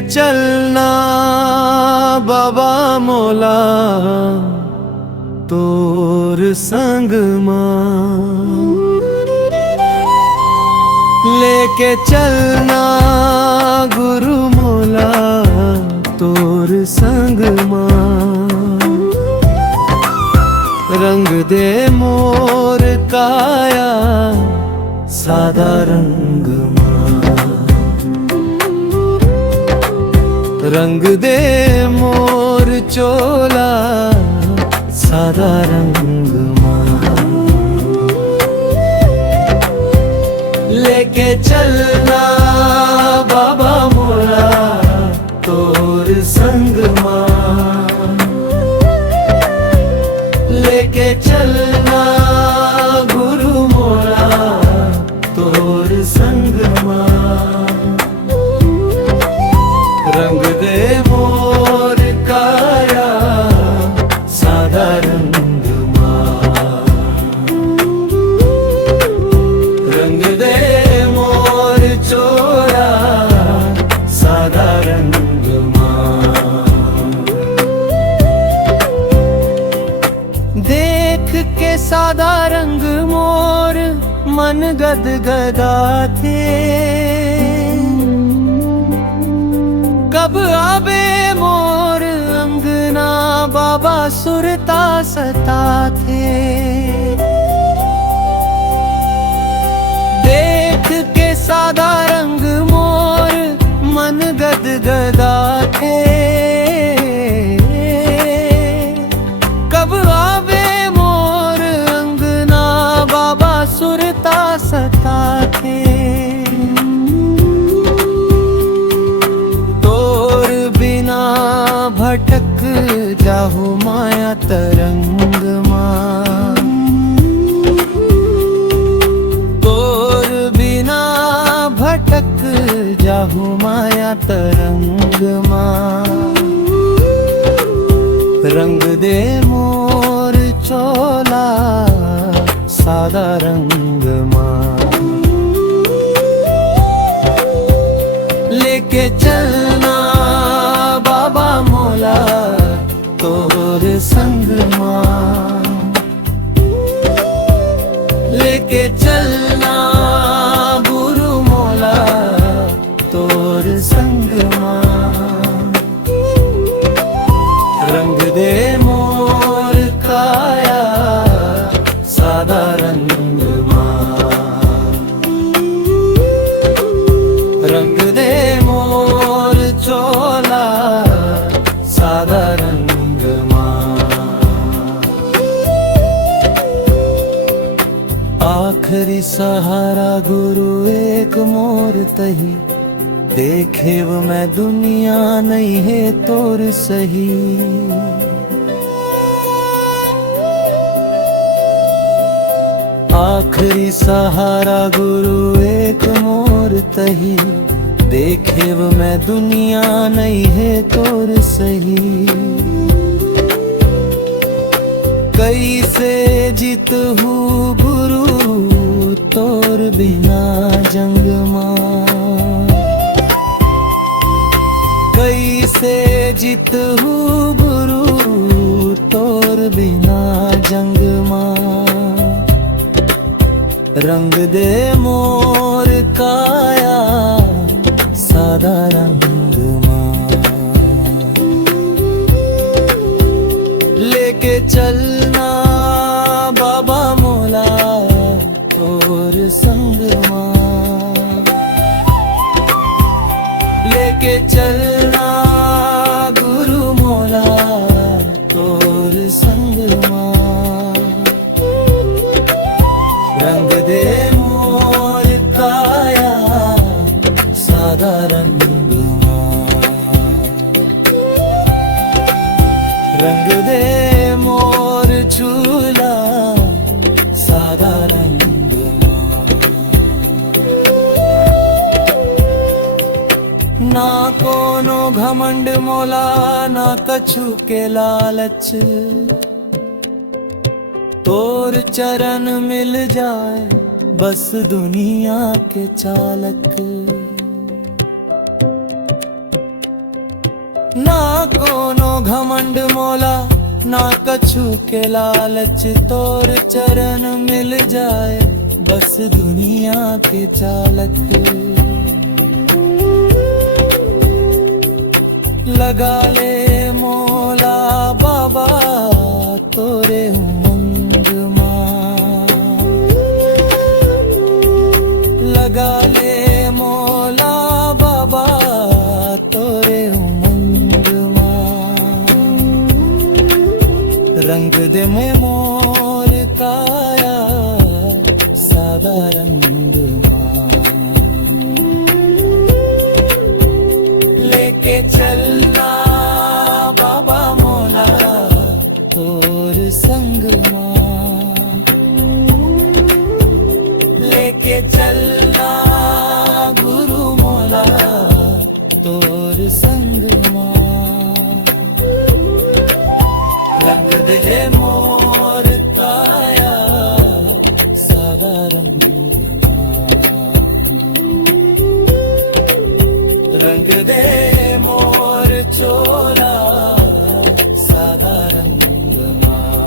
लेके चलना बाबा मोला तोर संग मां, लेके चलना गुरु मोला तोर संग मां। रंग दे मोर काया सादा रंग मां, रंग दे मोर चोला सादा रंग मां। लेके चलना बाबा मोला तोर संग मां, लेके चलना गुरु मोला तोर संग मां। रंग दे मोर काया सादा रंग मां, रंग दे मोर चोला सादा रंग मां। देख के सादा रंग मोर मन गदगदा थे, कब आबे मोर अंगना बाबा सुरता सता थे। देख के सादा रंग मोर मन गदगदा थे, कब आबे मोर अंगना बाबा सुरता सता थे। भटक जाहु माया तरंग मां, तोर बिना भटक जाहु माया तरंग मां। रंग दे मोर चोला सादा रंग मां, लेके चलना बाबा मोला तोर संग मां, लेके चलना गुरु मोला तोर संग मां। रंग दे मोर काया सादा रंग मां, रंग दे मोर चोला सादा रंग मां। आखरी सहारा गुरु एक मोर तही, देखे वो मैं दुनिया नहीं है तोर सही। आखरी सहारा गुरु एक मोर तही, देखे वो मैं दुनिया नहीं है तोर सही। कैसे जीत हूँ गुरु तोर बिना जंग मां, कैसे जीत हूँ गुरु तोर बिना जंग मां। रंग दे मोर काया सादा रंग मां, लेके चलना बाबा मोला तोर संग मां, लेके चलना गुरु मोला तोर संग मां। रंग दे मोर काया सादा रंग मां, रंग दे मोर चूला सादा रंग मां। ना कोनो घमंड मोला ना कछु के लालच, तोर चरण मिल जाए बस दुनिया के चालक। ना कोनो घमंड मोला, ना कछु के लालच, तोर चरण मिल जाए बस दुनिया के चालक। लगा ले मोला बाबा तोरे उमंग मां, लगा ले मोला बाबा तोरे उमंग मां। रंग दे में मोर काया सादा रंग मां, लेके चलना बाबा मोला तोर संग मां, लेके चलना गुरु मोला तोर संग मां। रंग दे मोर काया सादा रंग मां, रंग दे मोर चोला सादा रंग मां,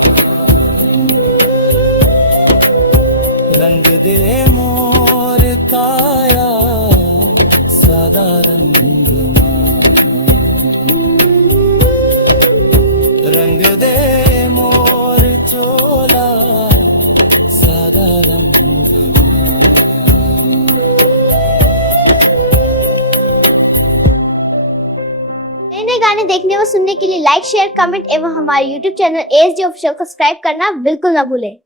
रंग दे मोर काया सादा रंग मां, रंग दे मोर चोला सादा रंग मां। नए नए गाने देखने व सुनने के लिए लाइक शेयर कमेंट एवं हमारे YouTube चैनल ASD ऑफिशियल को सब्सक्राइब करना बिल्कुल ना भूलें।